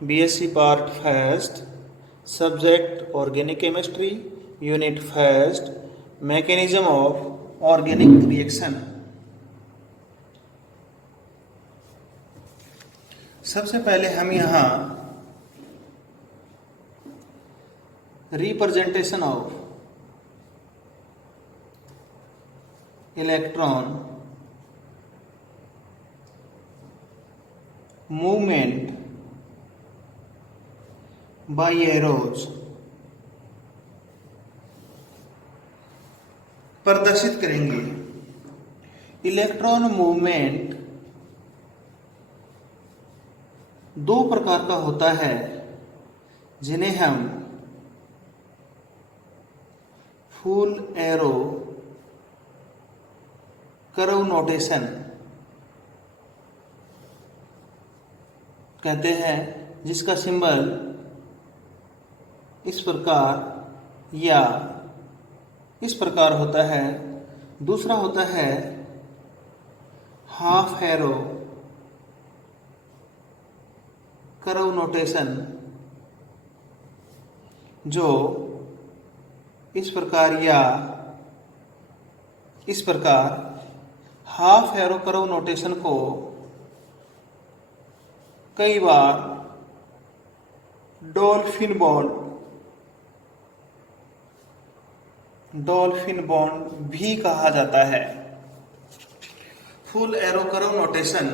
BSc Part First, Subject Organic Chemistry, Unit First, Mechanism of Organic Reaction। सबसे पहले हम यहाँ representation of electron movement by arrows प्रदर्शित करेंगे। इलेक्ट्रॉन मूवमेंट दो प्रकार का होता है, जिन्हें हम फुल एरो कर्व नोटेशन कहते हैं, जिसका सिंबल इस प्रकार या इस प्रकार होता है। दूसरा होता है हाफ एरो कर्व नोटेशन, जो इस प्रकार या इस प्रकार। हाफ एरो कर्व नोटेशन को कई बार डॉल्फिन बॉन्ड भी कहा जाता है। फुल एरो कर्व नोटेशन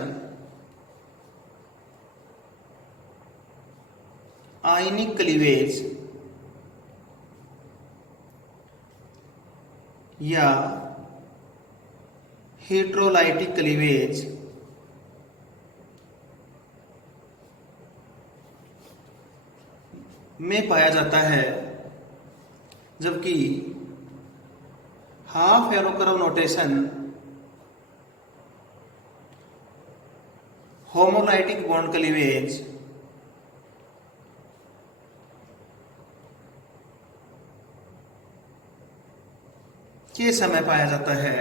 आयनिक क्लीवेज या हेट्रोलाइटिक क्लीवेज में पाया जाता है, जबकि half arrow curve notation homolytic bond cleavage के समय पाया जाता है।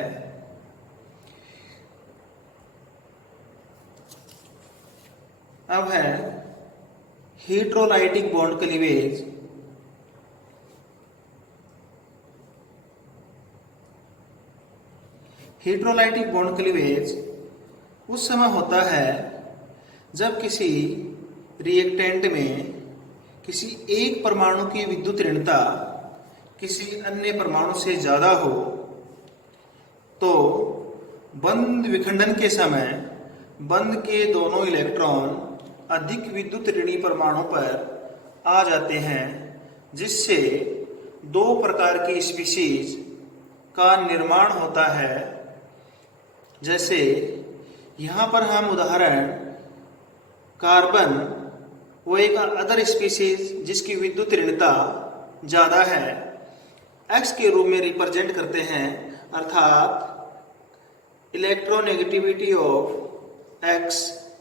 अब है heterolytic bond cleavage. Heterolytic bond cleavage उस समय होता है जब किसी रिएक्टेंट में किसी एक परमाणु की विद्युत ऋणता किसी अन्य परमाणु से ज्यादा हो, तो बंध विखंडन के समय बंध के दोनों इलेक्ट्रॉन अधिक विद्युत ऋणी परमाणु पर आ जाते हैं, जिससे दो प्रकार की स्पीशीज का निर्माण होता है। जैसे यहाँ पर हम उदाहरण कार्बन वो एक अदर स्पीशीज जिसकी विद्युत ऋणता ज्यादा है X के रूप में रिप्रेजेंट करते हैं, अर्थात electronegativity of X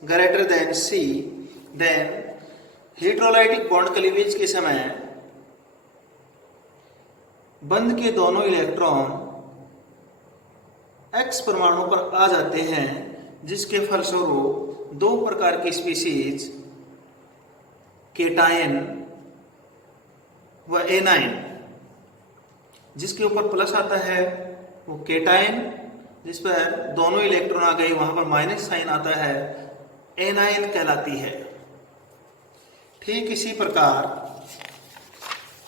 greater than C। Then heterolytic bond cleavage के समय बंध के दोनों इलेक्ट्रॉन X परमाणु पर आ जाते हैं, जिसके फलस्वरूप दो प्रकार की स्पीशीज केटायन व एनायन, जिसके ऊपर प्लस आता है वो केटायन, जिस पर दोनों इलेक्ट्रॉन आ गए वहां पर माइनस साइन आता है, एनायन कहलाती है। ठीक इसी प्रकार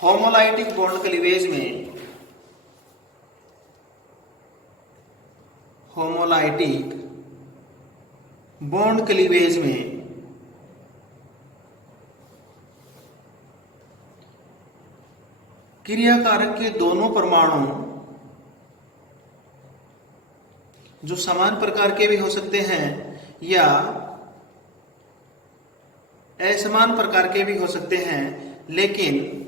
होमोलाइटिक बॉन्ड क्लीवेज में क्रियाकारक के दोनों परमाणु जो समान प्रकार के भी हो सकते हैं या असमान प्रकार के भी हो सकते हैं, लेकिन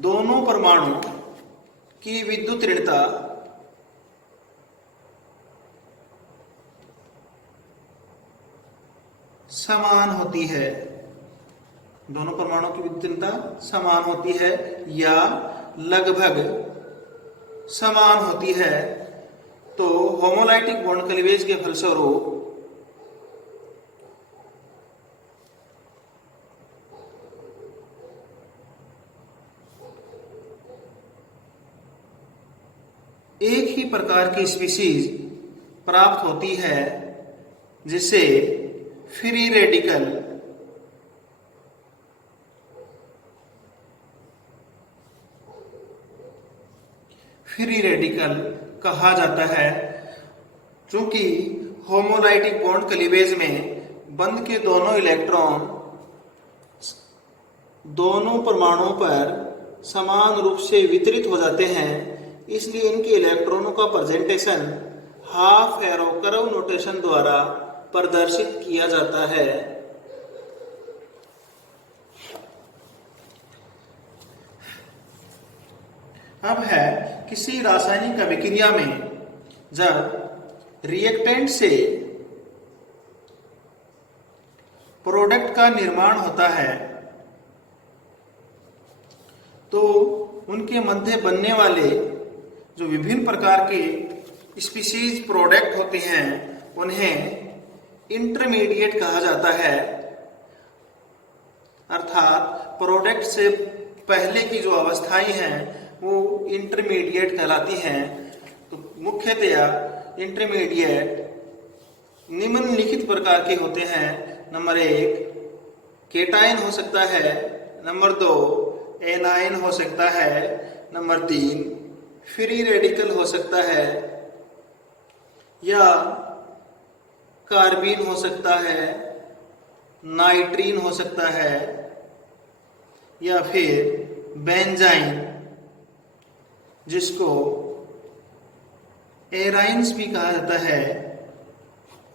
दोनों परमाणु की विद्युत ऋणता समान होती है। दोनों परमाणु की विद्युत ऋणता समान होती है या लगभग समान होती है, तो होमोलाइटिक बॉन्ड क्लीवेज के फलस्वरूप एक ही प्रकार की स्पीशीज प्राप्त होती है जिसे फ्री रेडिकल कहा जाता है, चूंकि होमोलाइटिक बॉन्ड क्लीवेज में बंध के दोनों इलेक्ट्रॉन दोनों परमाणुओं पर समान रूप से वितरित हो जाते हैं, इसलिए इनके इलेक्ट्रॉनों का presentation half arrow curve notation द्वारा प्रदर्शित किया जाता है। अब है किसी रासायनिक अभिक्रिया में जब रिएक्टेंट से प्रोडक्ट का निर्माण होता है तो उनके मध्य बनने वाले जो विभिन्न प्रकार के स्पीशीज प्रोडक्ट होते हैं उन्हें इंटरमीडिएट कहा जाता है, अर्थात प्रोडक्ट से पहले की जो अवस्थाएं हैं वो इंटरमीडिएट कहलाती हैं। तो मुख्यतया इंटरमीडिएट निम्नलिखित प्रकार के होते हैं। नंबर 1 केटायन हो सकता है, नंबर 2 एनायन हो सकता है, नंबर 3 फ्री रेडिकल हो सकता है या कार्बीन हो सकता है, नाइट्रीन हो सकता है या फिर बेंजाइन जिसको एराइंस भी कहा जाता है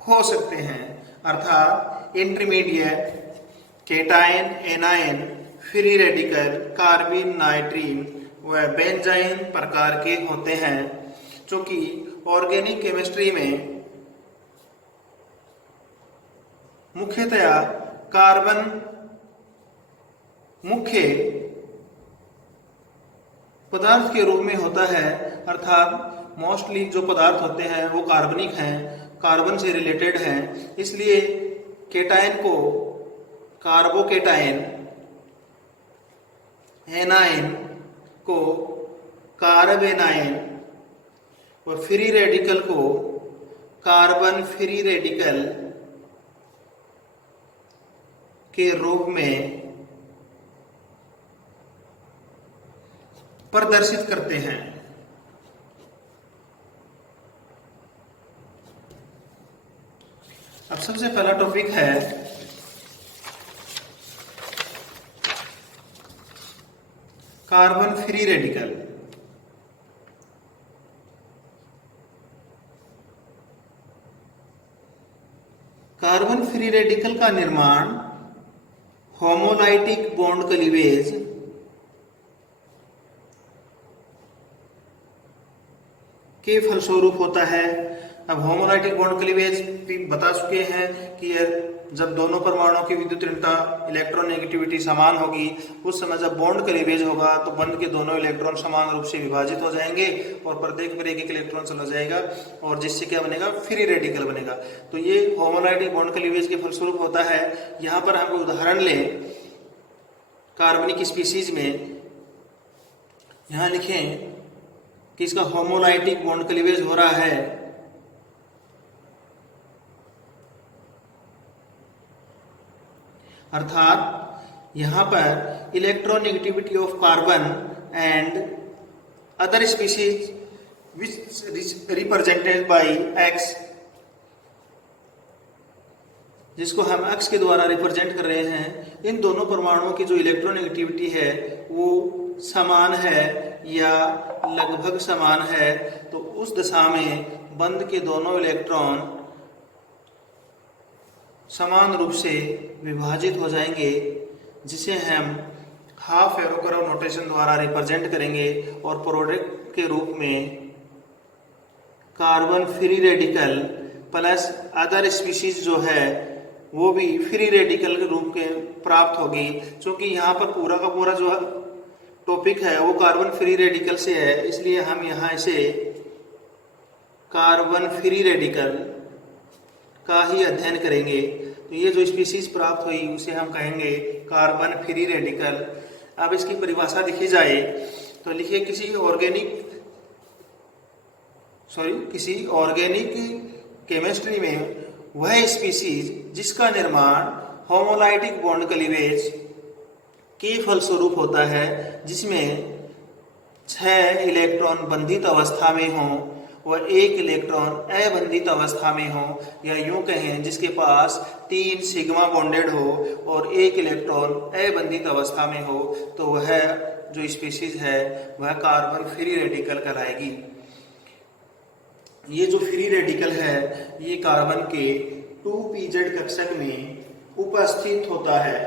हो सकते हैं। अर्थात intermediate cation, anion, free radical, carbene, नाइट्रीन व बेंजाइन प्रकार के होते हैं। क्योंकि ऑर्गेनिक केमिस्ट्री में मुख्यतया कार्बन मुख्य पदार्थ के रूप में होता है, अर्थात मोस्टली जो पदार्थ होते हैं वो कार्बनिक हैं, कार्बन से रिलेटेड हैं। इसलिए केटायन को कार्बोकेटायन, एनायन को कार्बेनायन और फ्री रेडिकल को कार्बन फ्री रेडिकल के रूप में प्रदर्शित करते हैं। अब सबसे पहला टॉपिक है carbon free radical. Carbon free radical का निर्माण होमोलाइटिक बॉन्ड क्लीवेज के फलस्वरूप होता है। अब होमोलाइटिक बॉन्ड क्लीवेज भी बता चुके हैं कि जब दोनों परमाणुओं की विद्युत ऋणता इलेक्ट्रोनेगेटिविटी समान होगी उस समय जब बॉन्ड क्लीवेज होगा तो बंध के दोनों इलेक्ट्रॉन समान रूप से विभाजित हो जाएंगे और प्रत्येक पर एक एक इलेक्ट्रॉन चला जाएगा और जिससे क्या बनेगा, फ्री रेडिकल बनेगा। तो ये होमोलाइटिक बॉन्ड क्लीवेज के फलस्वरूप होता है। यहाँ पर हम उदाहरण लें कार्बनिक स्पीशीज में, यहाँ लिखें कि इसका होमोलाइटिक बॉन्ड क्लीवेज हो रहा है अर्थात यहाँ पर electronegativity of carbon and other species which represented by x, जिसको हम एक्स के द्वारा रिप्रेजेंट कर रहे हैं, इन दोनों परमाणुओं की जो इलेक्ट्रोनेगेटिविटी है वो समान है या लगभग समान है। तो उस दशा में बंध के दोनों इलेक्ट्रॉन समान रूप से विभाजित हो जाएंगे, जिसे हम हाफ एरो कर्व नोटेशन द्वारा रिप्रेजेंट करेंगे और प्रोडक्ट के रूप में carbon free radical plus other species जो है वो भी फ्री रेडिकल के रूप के प्राप्त होगी। क्योंकि यहाँ पर पूरा का पूरा जो टॉपिक है वो कार्बन फ्री रेडिकल से है, इसलिए हम यहाँ इसे कार्बन फ्री रेडिकल का ही अध्ययन करेंगे। तो ये जो स्पीशीज प्राप्त हुई उसे हम कहेंगे कार्बन फ्री रेडिकल। अब इसकी परिभाषा लिखी जाए तो लिखिए किसी ऑर्गेनिक किसी ऑर्गेनिक केमिस्ट्री में वह स्पीसीज जिसका निर्माण होमोलाइटिक बॉन्ड क्लीवेज के फलस्वरूप होता है, जिसमें 6 इलेक्ट्रॉन बंधित अवस्था में हो व 1 इलेक्ट्रॉन अबंधित अवस्था में हो, या यूं कहें जिसके पास 3 सिग्मा बॉन्डेड हो और 1 इलेक्ट्रॉन अबंधित अवस्था में हो, तो वह जो स्पीशीज है वह कार्बन फ्री रेडिकल कहलाएगी। ये जो फ्री रेडिकल है ये कार्बन के 2pz कक्षक में उपस्थित होता है।